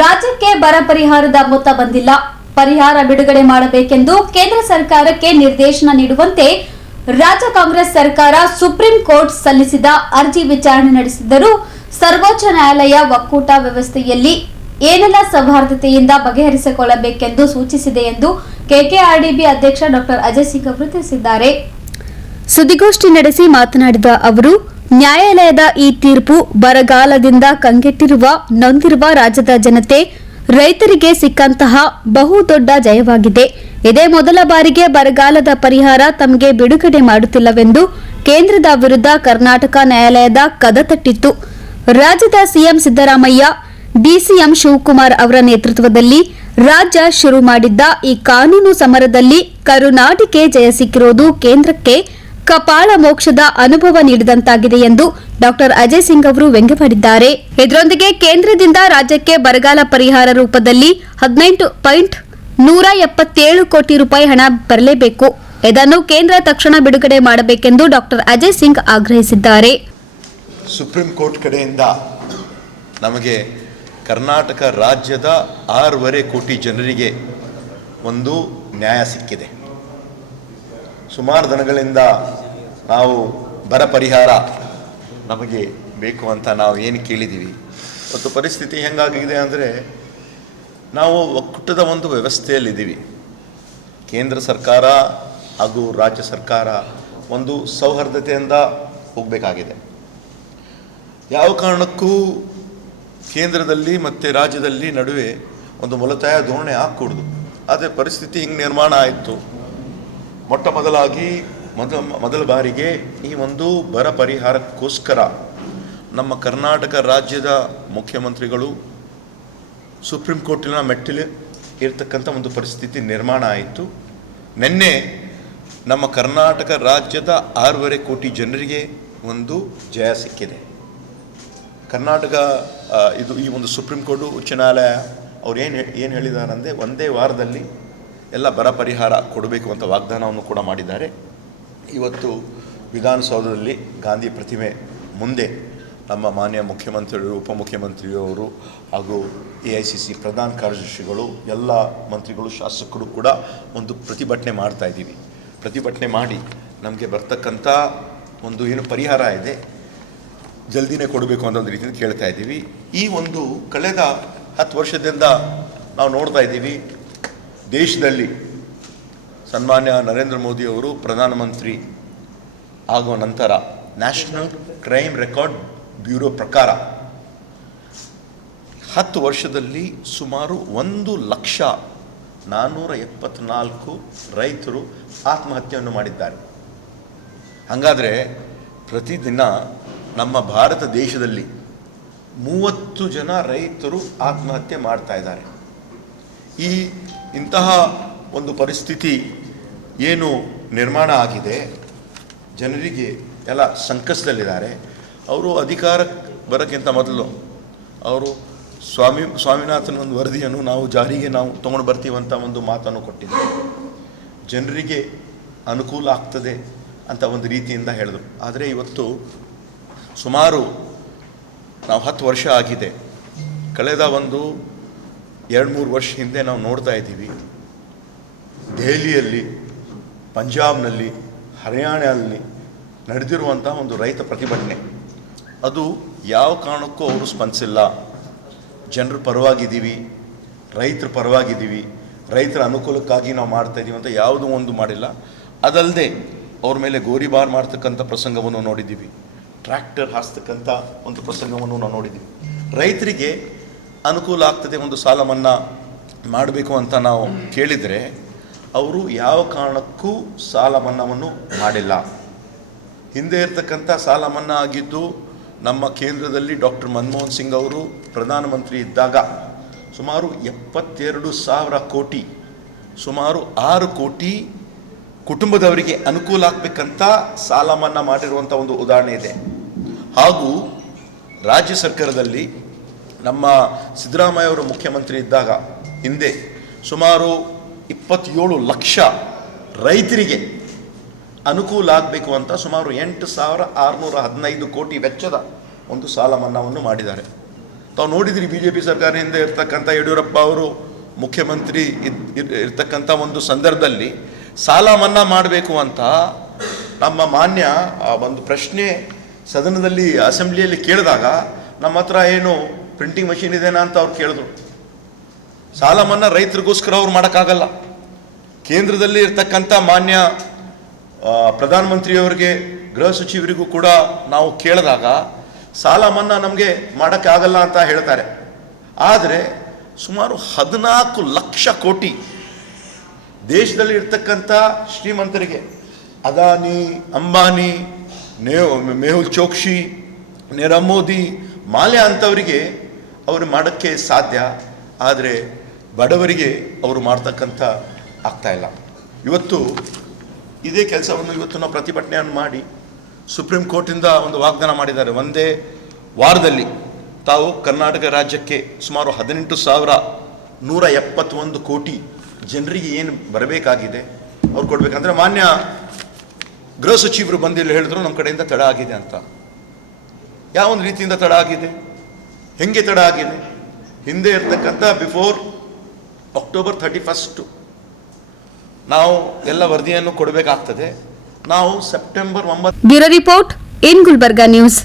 ರಾಜ್ಯಕ್ಕೆ ಬರ ಪರಿಹಾರದ ಮೊತ್ತ ಬಂದಿಲ್ಲ. ಪರಿಹಾರ ಬಿಡುಗಡೆ ಮಾಡಬೇಕೆಂದು ಕೇಂದ್ರ ಸರ್ಕಾರಕ್ಕೆ ನಿರ್ದೇಶನ ನೀಡುವಂತೆ ರಾಜ್ಯ ಕಾಂಗ್ರೆಸ್ ಸರ್ಕಾರ ಸುಪ್ರೀಂ ಕೋರ್ಟ್ ಸಲ್ಲಿಸಿದ ಅರ್ಜಿ ವಿಚಾರಣೆ ನಡೆಸಿದ್ದರೂ ಸರ್ವೋಚ್ಚ ನ್ಯಾಯಾಲಯ ಒಕ್ಕೂಟ ವ್ಯವಸ್ಥೆಯಲ್ಲಿ ಏನೆಲ್ಲ ಸೌಹಾರ್ದತೆಯಿಂದ ಬಗೆಹರಿಸಿಕೊಳ್ಳಬೇಕೆಂದು ಸೂಚಿಸಿದೆ ಎಂದು ಕೆಕೆಆರ್ಡಿಬಿ ಅಧ್ಯಕ್ಷ ಡಾ ಅಜಯ್ ಸಿಂಗ್ ಅವರು ತಿಳಿಸಿದ್ದಾರೆ. ಸುದ್ದಿಗೋಷ್ಠಿ ನಡೆಸಿ ಮಾತನಾಡಿದ ಅವರು, ನ್ಯಾಯಾಲಯದ ಈ ತೀರ್ಪು ಬರಗಾಲದಿಂದ ಕಂಗೆಟ್ಟಿರುವ ನೊಂದಿರುವ ರಾಜ್ಯದ ಜನತೆ, ರೈತರಿಗೆ ಸಿಕ್ಕಂತಹ ಬಹುದೊಡ್ಡ ಜಯವಾಗಿದೆ. ಇದೇ ಮೊದಲ ಬಾರಿಗೆ ಬರಗಾಲದ ಪರಿಹಾರ ತಮಗೆ ಬಿಡುಗಡೆ ಮಾಡುತ್ತಿಲ್ಲವೆಂದು ಕೇಂದ್ರದ ವಿರುದ್ಧ ಕರ್ನಾಟಕ ನ್ಯಾಯಾಲಯದ ಕದ ತಟ್ಟಿತ್ತು. ರಾಜ್ಯದ ಸಿಎಂ ಸಿದ್ದರಾಮಯ್ಯ, ಡಿಸಿಎಂ ಶಿವಕುಮಾರ್ ಅವರ ನೇತೃತ್ವದಲ್ಲಿ ರಾಜ್ಯ ಶುರು ಮಾಡಿದ್ದ ಈ ಕಾನೂನು ಸಮರದಲ್ಲಿ ಕರುನಾಡಿಗೆ ಜಯ ಸಿಕ್ಕಿರುವುದು ಕೇಂದ್ರಕ್ಕೆ ಕಪಾಳ ಮೋಕ್ಷದ ಅನುಭವ ನೀಡಿದಂತಾಗಿದೆ ಎಂದು ಡಾ ಅಜಯ್ ಸಿಂಗ್ ಅವರು ವ್ಯಂಗ್ಯವಾಡಿದ್ದಾರೆ. ಇದರೊಂದಿಗೆ ಕೇಂದ್ರದಿಂದ ರಾಜ್ಯಕ್ಕೆ ಬರಗಾಲ ಪರಿಹಾರ ರೂಪದಲ್ಲಿ 18.177 ಕೋಟಿ ರೂಪಾಯಿ ಹಣ ಬರಲೇಬೇಕು. ಇದನ್ನು ಕೇಂದ್ರ ತಕ್ಷಣ ಬಿಡುಗಡೆ ಮಾಡಬೇಕೆಂದು ಡಾ ಅಜಯ್ ಸಿಂಗ್ ಆಗ್ರಹಿಸಿದ್ದಾರೆ. ಸುಪ್ರೀಂ ಕೋರ್ಟ್ ಕಡೆಯಿಂದ ನಮಗೆ ಕರ್ನಾಟಕ ರಾಜ್ಯದ 6.5 ಕೋಟಿ ಜನರಿಗೆ ಒಂದು ನ್ಯಾಯ ಸಿಕ್ಕಿದೆ. ಸುಮಾರು ದಿನಗಳಿಂದ ನಾವು ಬರ ಪರಿಹಾರ ನಮಗೆ ಬೇಕು ಅಂತ ನಾವು ಏನು ಕೇಳಿದ್ದೀವಿ. ಮತ್ತು ಪರಿಸ್ಥಿತಿ ಹೆಂಗಾಗಿದೆ ಅಂದರೆ, ನಾವು ಒಕ್ಕೂಟದ ಒಂದು ವ್ಯವಸ್ಥೆಯಲ್ಲಿದ್ದೀವಿ. ಕೇಂದ್ರ ಸರ್ಕಾರ ಹಾಗೂ ರಾಜ್ಯ ಸರ್ಕಾರ ಒಂದು ಸೌಹಾರ್ದತೆಯಿಂದ ಹೋಗಬೇಕಾಗಿದೆ. ಯಾವ ಕಾರಣಕ್ಕೂ ಕೇಂದ್ರದಲ್ಲಿ ಮತ್ತು ರಾಜ್ಯದಲ್ಲಿ ನಡುವೆ ಒಂದು ಮೂಲತಾಯ ಧೋರಣೆ ಆಗಕೂಡ್ದು. ಆದರೆ ಪರಿಸ್ಥಿತಿ ಹಿಂಗೆ ನಿರ್ಮಾಣ ಆಯಿತು. ಮೊದಲ ಬಾರಿಗೆ ಈ ಒಂದು ಬರ ಪರಿಹಾರಕ್ಕೋಸ್ಕರ ನಮ್ಮ ಕರ್ನಾಟಕ ರಾಜ್ಯದ ಮುಖ್ಯಮಂತ್ರಿಗಳು ಸುಪ್ರೀಂ ಕೋರ್ಟಿನ ಮೆಟ್ಟಿಲು ಇರ್ತಕ್ಕಂಥ ಒಂದು ಪರಿಸ್ಥಿತಿ ನಿರ್ಮಾಣ ಆಯಿತು. ನಿನ್ನೆ ನಮ್ಮ ಕರ್ನಾಟಕ ರಾಜ್ಯದ 6.5 ಕೋಟಿ ಜನರಿಗೆ ಒಂದು ಜಯ ಸಿಕ್ಕಿದೆ. ಕರ್ನಾಟಕ ಈ ಒಂದು ಸುಪ್ರೀಂ ಕೋರ್ಟು ಉಚ್ಚ ನ್ಯಾಯಾಲಯ ಅವ್ರು ಏನು ಹೇಳಿದ್ದಾರೆ ಅಂದರೆ, ಒಂದೇ ವಾರದಲ್ಲಿ ಎಲ್ಲ ಬರ ಪರಿಹಾರ ಕೊಡಬೇಕು ಅಂತ ವಾಗ್ದಾನವನ್ನು ಕೂಡ ಮಾಡಿದ್ದಾರೆ. ಇವತ್ತು ವಿಧಾನಸೌಧದಲ್ಲಿ ಗಾಂಧಿ ಪ್ರತಿಮೆ ಮುಂದೆ ನಮ್ಮ ಮಾನ್ಯ ಮುಖ್ಯಮಂತ್ರಿಗಳು, ಉಪಮುಖ್ಯಮಂತ್ರಿಯವರು ಹಾಗೂ AICC ಪ್ರಧಾನ ಕಾರ್ಯದರ್ಶಿಗಳು, ಎಲ್ಲ ಮಂತ್ರಿಗಳು, ಶಾಸಕರು ಕೂಡ ಒಂದು ಪ್ರತಿಭಟನೆ ಮಾಡ್ತಾ ಇದ್ದೀವಿ. ಪ್ರತಿಭಟನೆ ಮಾಡಿ ನಮಗೆ ಬರ್ತಕ್ಕಂಥ ಒಂದು ಏನು ಪರಿಹಾರ ಇದೆ ಜಲ್ದಿನೇ ಕೊಡಬೇಕು ಅನ್ನೋ ಒಂದು ರೀತಿಯಲ್ಲಿ ಕೇಳ್ತಾ ಇದ್ದೀವಿ. ಈ ಒಂದು ಕಳೆದ 10 ವರ್ಷದಿಂದ ನಾವು ನೋಡ್ತಾ ಇದ್ದೀವಿ, ದೇಶದಲ್ಲಿ ಸನ್ಮಾನ್ಯ ನರೇಂದ್ರ ಮೋದಿ ಅವರು ಪ್ರಧಾನಮಂತ್ರಿ ಆಗುವ ನಂತರ ನ್ಯಾಷನಲ್ ಕ್ರೈಮ್ ರೆಕಾರ್ಡ್ ಬ್ಯೂರೋ ಪ್ರಕಾರ 10 ವರ್ಷದಲ್ಲಿ ಸುಮಾರು 1,474 ರೈತರು ಆತ್ಮಹತ್ಯೆಯನ್ನು ಮಾಡಿದ್ದಾರೆ. ಹಾಗಾದರೆ ಪ್ರತಿದಿನ ನಮ್ಮ ಭಾರತ ದೇಶದಲ್ಲಿ 30 ಜನ ರೈತರು ಆತ್ಮಹತ್ಯೆ ಮಾಡ್ತಾ ಇದ್ದಾರೆ. ಇಂತಹ ಒಂದು ಪರಿಸ್ಥಿತಿ ಏನು ನಿರ್ಮಾಣ ಆಗಿದೆ, ಜನರಿಗೆ ಎಲ್ಲ ಸಂಕಷ್ಟದಲ್ಲಿದ್ದಾರೆ. ಅವರು ಅಧಿಕಾರಕ್ಕೆ ಬರೋಕ್ಕಿಂತ ಮೊದಲು ಅವರು ಸ್ವಾಮಿನಾಥನ್ ಒಂದು ವರದಿಯನ್ನು ಜಾರಿಗೆ ತೊಗೊಂಡು ಬರ್ತೀವಂತ ಒಂದು ಮಾತನ್ನು ಕೊಟ್ಟಿದ್ದಾರೆ. ಜನರಿಗೆ ಅನುಕೂಲ ಆಗ್ತದೆ ಅಂತ ಒಂದು ರೀತಿಯಿಂದ ಹೇಳಿದ್ರು. ಆದರೆ ಇವತ್ತು ಸುಮಾರು ನಾವು 10 ವರ್ಷ ಆಗಿದೆ. ಕಳೆದ ಒಂದು 2-3 ವರ್ಷ ಹಿಂದೆ ನಾವು ನೋಡ್ತಾ ಇದ್ದೀವಿ, ದೆಹಲಿಯಲ್ಲಿ, ಪಂಜಾಬ್ನಲ್ಲಿ, ಹರಿಯಾಣದಲ್ಲಿ ನಡೆದಿರುವಂಥ ಒಂದು ರೈತ ಪ್ರತಿಭಟನೆ, ಅದು ಯಾವ ಕಾರಣಕ್ಕೂ ಅವರು ಸ್ಪಂದಿಸಿಲ್ಲ. ಜನರ ಪರವಾಗಿದ್ದೀವಿ, ರೈತರ ಪರವಾಗಿದ್ದೀವಿ, ರೈತರ ಅನುಕೂಲಕ್ಕಾಗಿ ನಾವು ಮಾಡ್ತಾ ಇದ್ದೀವಿ ಅಂತ ಯಾವುದೂ ಒಂದು ಮಾಡಿಲ್ಲ. ಅದಲ್ಲದೆ ಅವ್ರ ಮೇಲೆ ಗೋರಿಬಾರ್ ಮಾಡ್ತಕ್ಕಂಥ ಪ್ರಸಂಗವನ್ನು ನೋಡಿದ್ದೀವಿ, ಟ್ರ್ಯಾಕ್ಟರ್ ಹಾಸ್ತಕ್ಕಂಥ ಒಂದು ಪ್ರಸಂಗವನ್ನು ನಾವು ನೋಡಿದ್ದೀವಿ. ರೈತರಿಗೆ ಅನುಕೂಲ ಆಗ್ತದೆ, ಒಂದು ಸಾಲ ಮನ್ನಾ ಮಾಡಬೇಕು ಅಂತ ನಾವು ಕೇಳಿದರೆ ಅವರು ಯಾವ ಕಾರಣಕ್ಕೂ ಸಾಲ ಮನ್ನಾವನ್ನು ಮಾಡಿಲ್ಲ. ಹಿಂದೆ ಇರ್ತಕ್ಕಂಥ ಸಾಲ ಮನ್ನಾ ಆಗಿದ್ದು ನಮ್ಮ ಕೇಂದ್ರದಲ್ಲಿ ಡಾಕ್ಟರ್ ಮನಮೋಹನ್ ಸಿಂಗ್ ಅವರು ಪ್ರಧಾನಮಂತ್ರಿ ಇದ್ದಾಗ ಸುಮಾರು 72,000 ಕೋಟಿ, ಸುಮಾರು 6 ಕೋಟಿ ಕುಟುಂಬದವರಿಗೆ ಅನುಕೂಲ ಆಗಬೇಕಂತ ಸಾಲ ಮನ್ನಾ ಮಾಡಿರುವಂಥ ಒಂದು ಉದಾಹರಣೆ ಇದೆ. ಹಾಗೂ ರಾಜ್ಯ ಸರ್ಕಾರದಲ್ಲಿ ನಮ್ಮ ಸಿದ್ದರಾಮಯ್ಯ ಅವರು ಮುಖ್ಯಮಂತ್ರಿ ಇದ್ದಾಗ ಹಿಂದೆ ಸುಮಾರು 27 ಲಕ್ಷ ರೈತರಿಗೆ ಅನುಕೂಲ ಆಗಬೇಕು ಅಂತ ಸುಮಾರು 8,615 ಕೋಟಿ ವೆಚ್ಚದ ಒಂದು ಸಾಲ ಮನ್ನಾವನ್ನು ಮಾಡಿದ್ದಾರೆ. ತಾವು ನೋಡಿದ್ರಿ ಬಿ ಜೆ ಪಿ ಸರ್ಕಾರದಿಂದ ಇರ್ತಕ್ಕಂಥ ಯಡಿಯೂರಪ್ಪ ಅವರು ಮುಖ್ಯಮಂತ್ರಿ ಇರ್ತಕ್ಕಂಥ ಒಂದು ಸಂದರ್ಭದಲ್ಲಿ ಸಾಲ ಮನ್ನಾ ಮಾಡಬೇಕು ಅಂತ ನಮ್ಮ ಮಾನ್ಯ ಒಂದು ಪ್ರಶ್ನೆ ಸದನದಲ್ಲಿ ಅಸೆಂಬ್ಲಿಯಲ್ಲಿ ಕೇಳಿದಾಗ ನಮ್ಮ ಹತ್ರ ಏನು ಪ್ರಿಂಟಿಂಗ್ ಮಷೀನ್ ಇದೆನಾ ಅಂತ ಅವ್ರು ಕೇಳಿದ್ರು. ಸಾಲ ಮನ್ನಾ ರೈತರಿಗೋಸ್ಕರ ಅವ್ರು ಮಾಡೋಕ್ಕಾಗಲ್ಲ. ಕೇಂದ್ರದಲ್ಲಿ ಇರ್ತಕ್ಕಂಥ ಮಾನ್ಯ ಪ್ರಧಾನಮಂತ್ರಿಯವರಿಗೆ ಗೃಹ ಸಚಿವರಿಗೂ ಕೂಡ ನಾವು ಕೇಳಿದಾಗ ಸಾಲ ಮನ್ನಾ ನಮಗೆ ಮಾಡೋಕ್ಕಾಗಲ್ಲ ಅಂತ ಹೇಳ್ತಾರೆ. ಆದರೆ ಸುಮಾರು 14 ಲಕ್ಷ ಕೋಟಿ ದೇಶದಲ್ಲಿ ಇರ್ತಕ್ಕಂಥ ಶ್ರೀಮಂತರಿಗೆ, ಅದಾನಿ, ಅಂಬಾನಿ, ಮೆಹುಲ್ ಚೋಕ್ಸಿ, ನೀರವ್ ಮೋದಿ, ಮಾಲ್ಯ ಅಂಥವರಿಗೆ ಅವರು ಮಾಡೋಕ್ಕೆ ಸಾಧ್ಯ. ಆದರೆ ಬಡವರಿಗೆ ಅವರು ಮಾಡ್ತಕ್ಕಂಥ ಆಗ್ತಾ ಇಲ್ಲ. ಇವತ್ತು ಇದೇ ಕೆಲಸವನ್ನು ಇವತ್ತು ನಾವು ಪ್ರತಿಭಟನೆಯನ್ನು ಮಾಡಿ ಸುಪ್ರೀಂ ಕೋರ್ಟಿಂದ ಒಂದು ವಾಗ್ದಾನ ಮಾಡಿದ್ದಾರೆ. ಒಂದೇ ವಾರದಲ್ಲಿ ತಾವು ಕರ್ನಾಟಕ ರಾಜ್ಯಕ್ಕೆ ಸುಮಾರು 18,171 ಕೋಟಿ ಜನರಿಗೆ ಏನು ಬರಬೇಕಾಗಿದೆ ಅವ್ರು ಕೊಡಬೇಕಂದ್ರೆ ಮಾನ್ಯ ಗೃಹ ಸಚಿವರು ಬಂದಿಲ್ಲ ಹೇಳಿದ್ರು ನಮ್ಮ ಕಡೆಯಿಂದ ತಡ ಆಗಿದೆ ಅಂತ. ಯಾವ ಒಂದು ರೀತಿಯಿಂದ ತಡ ಆಗಿದೆ, ಹೆಂಗೆ ತಡ ಆಗಿದೆ? ಹಿಂದೆ ಇರ್ತಕ್ಕಂಥ ಬಿಫೋರ್ ಅಕ್ಟೋಬರ್ 31 ನಾವು ಎಲ್ಲ ವರದಿಯನ್ನು ಕೊಡಬೇಕಾಗ್ತದೆ. ನಾವು September 9 bureau report in Gulbarga news.